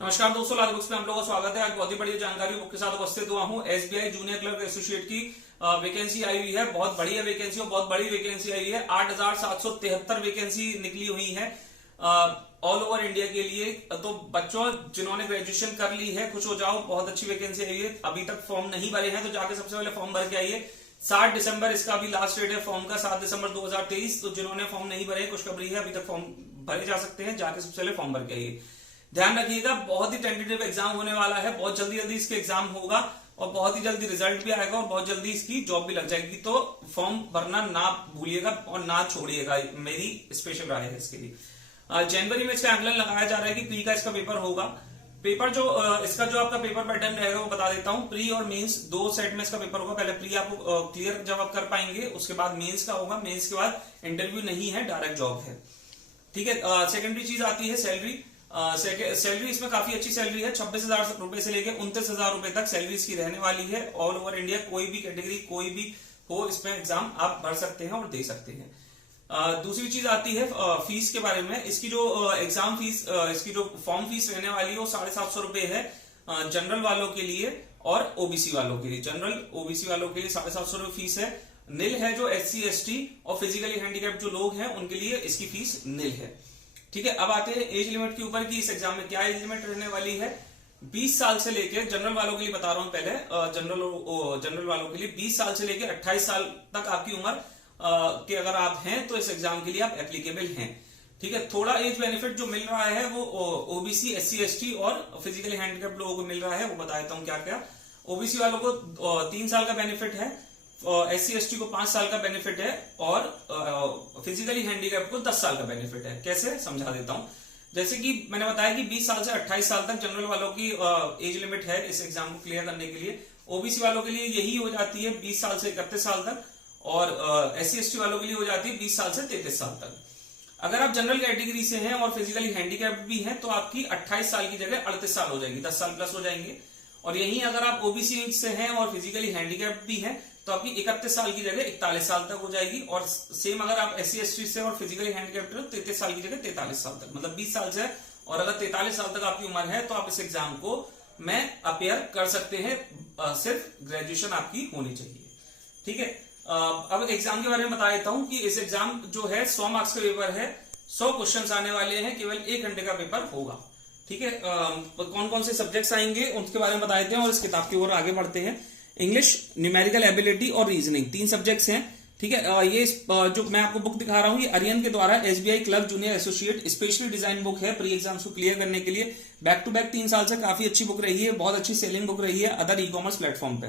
नमस्कार दोस्तों, लाल बुक्स में हम लोगों का स्वागत है। आज बहुत ही बढ़िया जानकारी बुक के साथ उपस्थित हुआ हूँ। एसबीआई जूनियर क्लर्क एसोसिएट की वैकेंसी आई हुई है। बहुत बढ़िया वैकेंसी और बहुत बड़ी वैकेंसी आई हुई है। 8,773 वैकेंसी निकली हुई है ऑल ओवर इंडिया के लिए। तो बच्चों जिन्होंने ग्रेजुएशन कर ली है, खुश हो जाओ, बहुत अच्छी वैकेंसी आई है। अभी तक फॉर्म नहीं भरे हैं तो जाके सबसे पहले फॉर्म भर के आइए। 7 दिसंबर इसका अभी लास्ट डेट है फॉर्म का, 7 दिसंबर 2023। तो जिन्होंने फॉर्म नहीं भरे, खुशखबरी है, अभी तक फॉर्म भरे जा सकते हैं। जाके सबसे पहले फॉर्म भर के आइए। ध्यान रखिएगा, बहुत ही टेंटेटिव एग्जाम होने वाला है। बहुत जल्दी जल्दी इसके एग्जाम होगा और बहुत ही जल्दी रिजल्ट भी आएगा और बहुत जल्दी इसकी जॉब भी लग जाएगी। तो फॉर्म भरना ना भूलिएगा और ना छोड़िएगा, मेरी स्पेशल राय है इसके लिए। जनवरी में इसका आंकलन लगाया जा रहा है कि प्री का इसका पेपर होगा। पेपर जो इसका जो आपका पेपर पैटर्न रहेगा वो बता देता हूं। प्री और मेंस दो सेट में इसका पेपर होगा। पहले प्री आपको क्लियर जब आप कर पाएंगे, उसके बाद मेंस का होगा। मेंस के बाद इंटरव्यू नहीं है, डायरेक्ट जॉब है। ठीक है। सेकेंडरी चीज आती है सैलरी। सैलरी इसमें काफी अच्छी सैलरी है। 26,000 रुपए से लेकर 29,000 रुपए तक सैलरी इसकी रहने वाली है। ऑल ओवर इंडिया कोई भी कैटेगरी कोई भी हो, इसमें एग्जाम आप भर सकते हैं और दे सकते हैं। दूसरी चीज आती है फीस के बारे में। इसकी जो एग्जाम फीस, इसकी जो फॉर्म फीस रहने वाली है वो 750 रुपए है जनरल वालों के लिए और ओबीसी वालों के लिए। जनरल ओबीसी वालों के लिए 750 रुपए फीस है। निल है जो SC ST और फिजिकली हैंडीकैप्ड जो लोग हैं उनके लिए इसकी फीस निल है। ठीक है। अब आते हैं एज लिमिट के ऊपर कि इस एग्जाम में क्या एज लिमिट रहने वाली है। 20 साल से लेकर, जनरल वालों के लिए बता रहा हूं पहले, जनरल वालों के लिए 20 साल से लेकर 28 साल तक आपकी उम्र के अगर आप हैं तो इस एग्जाम के लिए आप एप्लीकेबल हैं। ठीक है। थोड़ा एज बेनिफिट जो मिल रहा है वो ओबीसी SC ST और फिजिकली हैंडीकैप्ड लोगों को मिल रहा है। वो बता देता हूं क्या क्या। ओबीसी वालों को 3 साल का बेनिफिट है, SC ST को 5 साल का बेनिफिट है और फिजिकली हैंडीकैप को 10 साल का बेनिफिट है। कैसे, समझा देता हूं। जैसे कि मैंने बताया कि 20 साल से 28 साल तक जनरल वालों की एज लिमिट है इस एग्जाम को क्लियर करने के लिए। ओबीसी वालों के लिए यही हो जाती है 20 साल से 31 साल तक और SC ST वालों के लिए हो जाती है 20 साल से 33 साल तक। अगर आप जनरल कैटेगरी से हैं और फिजिकली हैंडीकैप्ड भी हैं तो आपकी 28 साल की जगह 38 साल हो जाएगी, 10 साल प्लस हो जाएंगे। और यही अगर आप ओबीसी से हैं और फिजिकली हैंडीकैप्ड भी हैं तो आपकी 31 साल की जगह 41 साल तक हो जाएगी। और सेम अगर आप SC ST से और फिजिकली हैंडीकैप्ड हो 33 साल की जगह 43 साल तक, मतलब 20 साल से। और अगर 43 साल तक आपकी उम्र है तो आप इस एग्जाम को में अपेयर कर सकते हैं। सिर्फ ग्रेजुएशन आपकी होनी चाहिए। ठीक है। अब एग्जाम के बारे में बता देता हूं कि इस एग्जाम जो है 100 मार्क्स का पेपर है। 100 क्वेश्चन आने वाले हैं, केवल 1 घंटे का पेपर होगा। ठीक है। कौन कौन से सब्जेक्ट्स आएंगे उनके बारे में बता देते हैं और इस किताब की ओर आगे बढ़ते हैं। इंग्लिश, न्यूमेरिकल एबिलिटी और रीजनिंग, 3 सब्जेक्ट्स हैं। ठीक है। ये जो मैं आपको बुक दिखा रहा हूं ये अरियन के द्वारा SBI clerk junior associate specially design book है प्री एग्जाम्स को क्लियर करने के लिए। बैक टू बैक 3 साल से काफी अच्छी बुक रही है, बहुत अच्छी सेलिंग बुक रही है अदर ई-कॉमर्स प्लेटफॉर्म पे।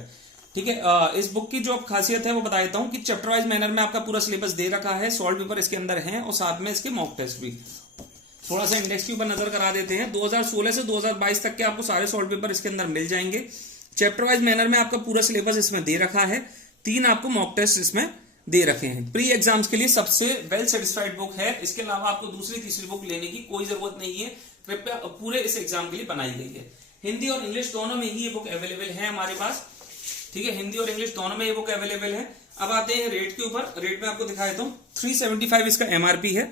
ठीक है। इस बुक की जो खासियत है वो बता देता हूं कि चैप्टर वाइज मैनर में आपका पूरा सिलेबस दे रखा है, सॉल्व पेपर इसके अंदर है और साथ में इसके मॉक टेस्ट भी। थोड़ा सा इंडेक्स के ऊपर नजर करा देते हैं। 2016 से 2022 तक के आपको सारे सॉल्व पेपर इसके अंदर मिल जाएंगे। चैप्टर वाइज मैनर में आपका पूरा सिलेबस इसमें दे रखा है। 3 आपको मॉक टेस्ट इसमें दे रखे हैं। प्री एग्जाम्स के लिए सबसे वेल सेटिस्फाइड बुक है। इसके अलावा आपको दूसरी तीसरी बुक लेने की कोई जरूरत नहीं है। कृपया पूरे इस एग्जाम के लिए बनाई गई है। हिंदी और इंग्लिश दोनों में ही ये बुक अवेलेबल है हमारे पास। ठीक है। हिंदी और इंग्लिश दोनों में ये बुक अवेलेबल है। अब आते हैं रेट के ऊपर। रेट में आपको दिखा देता हूँ। 375 इसका MRP है।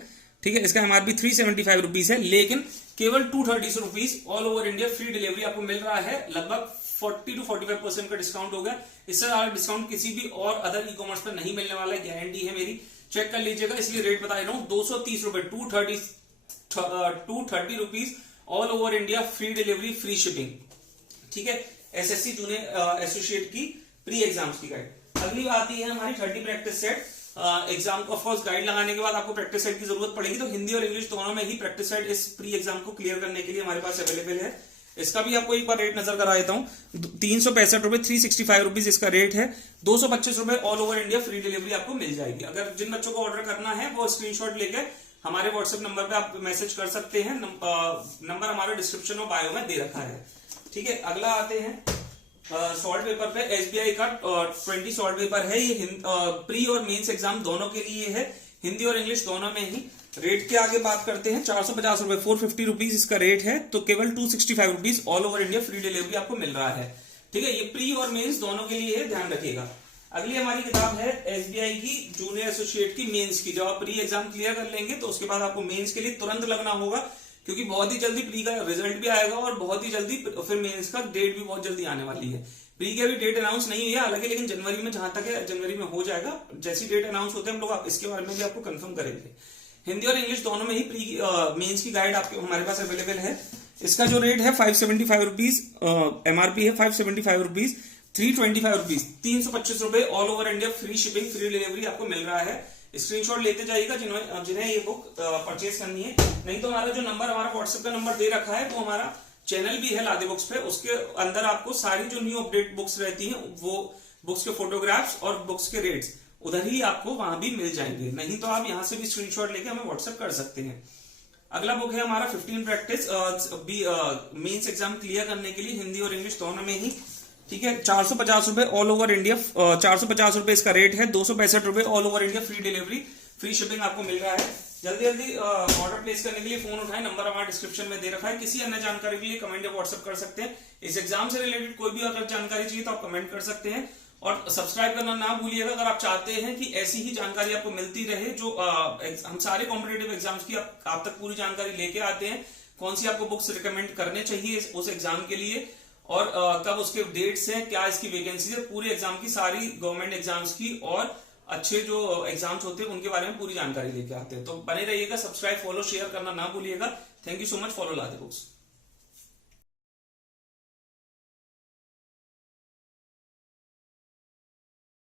ठीक है। इसका MRP 375 रुपीज है, लेकिन केवल 230 rupees all over India free delivery आपको मिल रहा है। लगभग 40 to 45% का डिस्काउंट होगा। इससे ज्यादा डिस्काउंट किसी भी और अदर ई कॉमर्स पर नहीं मिलने वाला है, गारंटी है मेरी। चेक कर लीजिएगा, इसलिए रेट बता रहा हूँ। 230 रुपए, 230 rupees all over India free delivery, free shipping. ठीक है। SSC जूनियर एसोसिएट की प्री एग्जाम्स की गाइड। अगली बात आती है हमारी 30 प्रैक्टिस सेट। एग्जाम को ऑफकोर्स गाइड लगाने के बाद आपको प्रैक्टिस सेट की जरूरत पड़ेगी, तो हिंदी और इंग्लिश दोनों में ही प्रैक्टिस सेट इस प्री एग्जाम को क्लियर करने के लिए हमारे पास अवेलेबल है। इसका भी आपको एक बार रेट नजर करा देता हूं। 365 रुपए, 365 रुपीज इसका रेट है। 225 रुपए all over India free delivery आपको मिल जाएगी। अगर जिन बच्चों को ऑर्डर करना है वो स्क्रीनशॉट लेकर हमारे व्हाट्सएप नंबर पे आप मैसेज कर सकते हैं। नंबर हमारे डिस्क्रिप्शन और बायो में दे रखा है। ठीक है। अगला आते हैं सॉल्व पेपर पे। एसबीआई का 20 सॉल्व पेपर है। ये प्री और मेंस एग्जाम दोनों के लिए है, हिंदी और इंग्लिश दोनों में ही। रेट के आगे बात करते हैं। 450 रुपए, 450 रुपीज इसका रेट है, तो केवल 265 rupees all over India free delivery आपको मिल रहा है। ठीक है। ये प्री और मेंस दोनों के लिए है, ध्यान रखिएगा। अगली हमारी किताब है एसबीआई की जूनियर एसोसिएट की मेंस की। जब आप प्री एग्जाम क्लियर कर लेंगे तो उसके बाद आपको मेंस के लिए तुरंत लगना होगा, क्योंकि बहुत ही जल्दी प्री का रिजल्ट भी आएगा और बहुत ही जल्दी फिर मेंस का डेट भी बहुत जल्दी आने वाली है। प्री की अभी डेट अनाउंस नहीं हुई है हालांकि, लेकिन जनवरी में जहां तक है जनवरी में हो जाएगा। जैसी डेट अनाउंस होते हैं हम लोग इसके बारे में भी आपको कंफर्म करेंगे। हिंदी और इंग्लिश दोनों में ही प्री मेंस की गाइड आपके हमारे पास अवेलेबल है। इसका जो रेट है 575 रुपीज, एमआरपी है 575 रुपीज, 325 रुपीज, 325 रुपए all over India, free shipping, free delivery आपको मिल रहा है। स्क्रीनशॉट लेते जाइएगा जिन्हें ये बुक परचेज करनी है। नहीं तो हमारा जो नंबर, हमारा व्हाट्सएप का नंबर दे रखा है, वो हमारा चैनल भी है लादे बुक्स पे, उसके अंदर आपको सारी जो न्यू अपडेट बुक्स रहती हैं वो बुक्स के फोटोग्राफ्स और बुक्स के रेट्स उधर ही आपको वहां भी मिल जाएंगे। नहीं तो आप यहां से भी स्क्रीनशॉट लेके हमें व्हाट्सएप कर सकते हैं। अगला बुक है हमारा 15 प्रैक्टिस मेंस एग्जाम क्लियर करने के लिए हिंदी और इंग्लिश दोनों में ही। ठीक है, 450 रुपए ऑल ओवर इंडिया, 450 रुपए इसका रेट है, 265 रुपए all over India, free delivery, free shipping आपको मिल रहा है। जल्दी जल्दी ऑर्डर प्लेस करने के लिए फोन उठाएं, नंबर हमारा डिस्क्रिप्शन में दे रखा है। किसी अन्य जानकारी के लिए कमेंट या व्हाट्सएप कर सकते हैं। इस एग्जाम से रिलेटेड कोई भी अगर जानकारी चाहिए तो आप कमेंट कर सकते हैं और सब्सक्राइब करना ना भूलिएगा अगर आप चाहते हैं कि ऐसी ही जानकारी आपको मिलती रहे जो हम सारे कॉम्पिटेटिव एग्जाम्स की आप तक पूरी जानकारी लेके आते हैं। कौन सी आपको बुक्स रिकमेंड करने चाहिए उस एग्जाम के लिए और कब उसके डेट्स हैं, क्या इसकी वैकेंसी है, पूरी एग्जाम की, सारी गवर्नमेंट एग्जाम्स की और अच्छे जो एग्जाम्स होते हैं उनके बारे में पूरी जानकारी लेके आते हैं। तो बने रहिएगा, सब्सक्राइब, फॉलो, शेयर करना ना भूलिएगा। Thank you so much, follow लादे बुक्स।